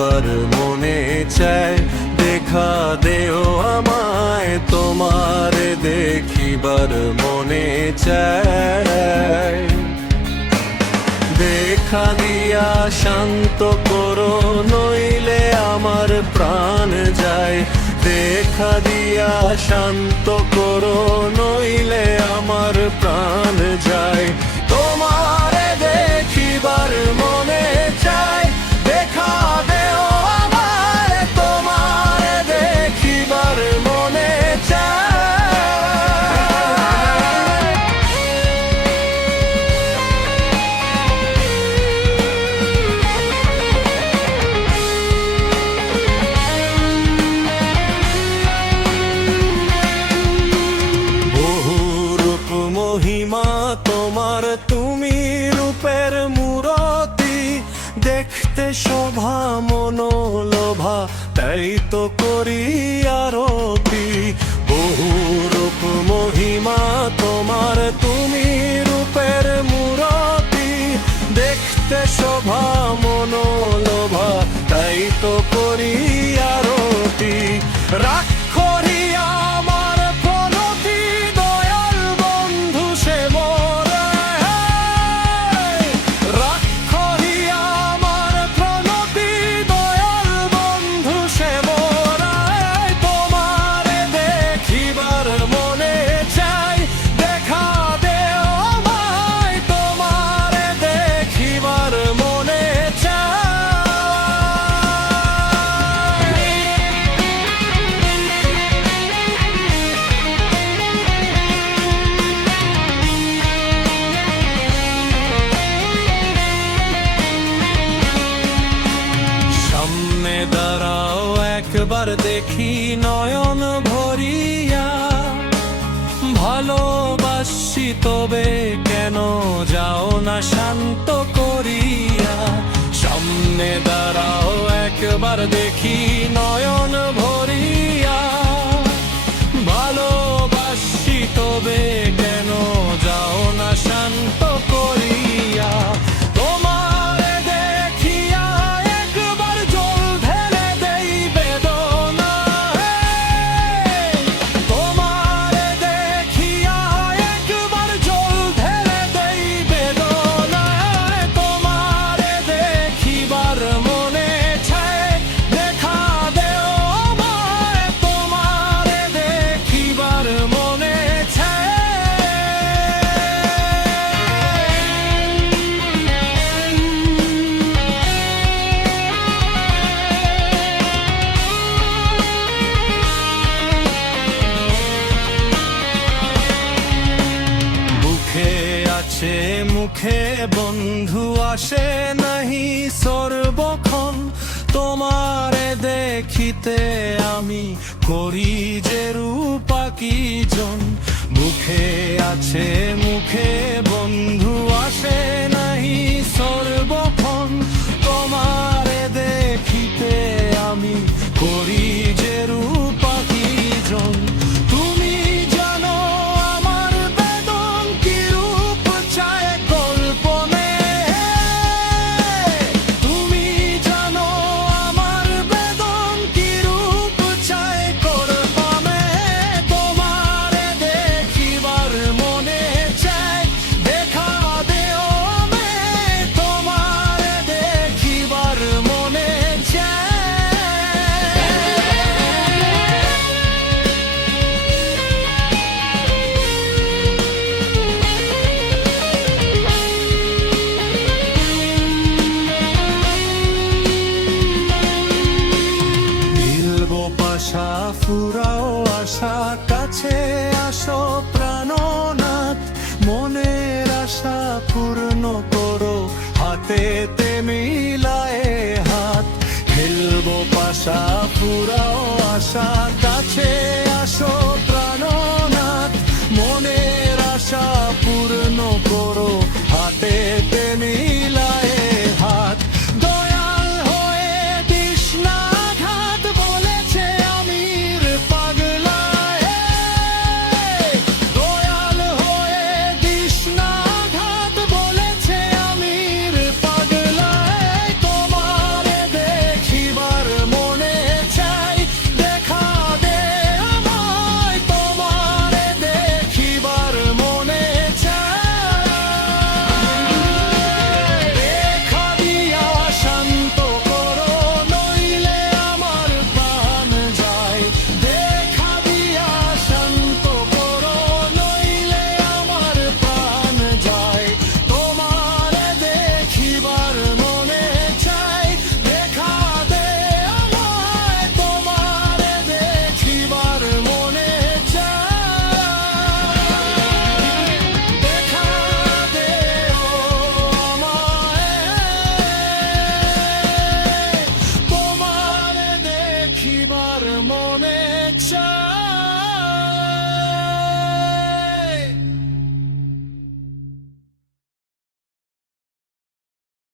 একবার মনে চায় দেখা দেও আমায়, তোমার দেখিবার মনে চায়। দেখা দিয়া শান্ত করো নইলে আমার প্রাণ যায়, দেখা দিয়া শান্ত করো নইলে আমার প্রাণ যায়। তোমার দেখিবার মনে চায় দেখা দেও আমায়, তোমার দেখিবার মনে চায়। মহিমা তোমার, তুমি রূপের মূরতি, দেখতে শোভা মনোলোভা, তাই তো করি আরতি। বহু রূপ মহিমা তোমার, তুমি রূপের মূরতি, দেখতে শোভা মনোলোভা, তাই তো করি আরতি। রাক্ষরি আমার প্রণতি, দয়াল বন্ধু সে মোর। রাক্ষরি আমার প্রণতি, দয়াল বন্ধু সে মোর। তোমার দেখিবার মনে চাই দেখা দেও আমায়, তোমার দেখিবার মনে চাই। সামনে দাঁড়াও একবার দেখি নয়ন ভরিয়া, ভালোবাসি তবে কেন যাও না শান্ত করিয়া। সামনে দাঁড়াও একবার দেখি নয়ন ভরিয়া, ভালোবাসি তবে কেন যাও না শান্ত করিয়া। তোমার দেখিয়া একবার জল ঢেলে দেই বেদনা, তোমার দেখিয়া একবার জল ঢেলে দেই বেদনা। তোমার দেখিবার মনে চায় দেখা দেও আমায়, তোমার দেখিবার মনে চায়। বুকে আছে মুখে বন্ধু আসে নাহি সর্বক্ষণ, তোমারে দেখিতে আমি করি যে রূপা কি জন। বুকে আছে মুখে বন্ধু আসে নাহি সর্বক্ষণ, তোমারে দেখিতে আমি করি যে রূপা কি জন। তুমি জানো আমার বেদন কি রূপ চায় কল্পনে, তুমি জানো আমার বেদন কি রূপ চায় কল্পনে। তোমার দেখিবার মনে চায় দেখা দেও আমায়, তোমার দেখিবার মনে চায়। মিলবো পাশা ফুরাও আশা, কাছে আসো প্রাণনাথ, মনের আশা পূর্ণ করো হাতেতে মিলায়ে হাত। খেলবো পাশা ফুরাও আশা, কাছে আসো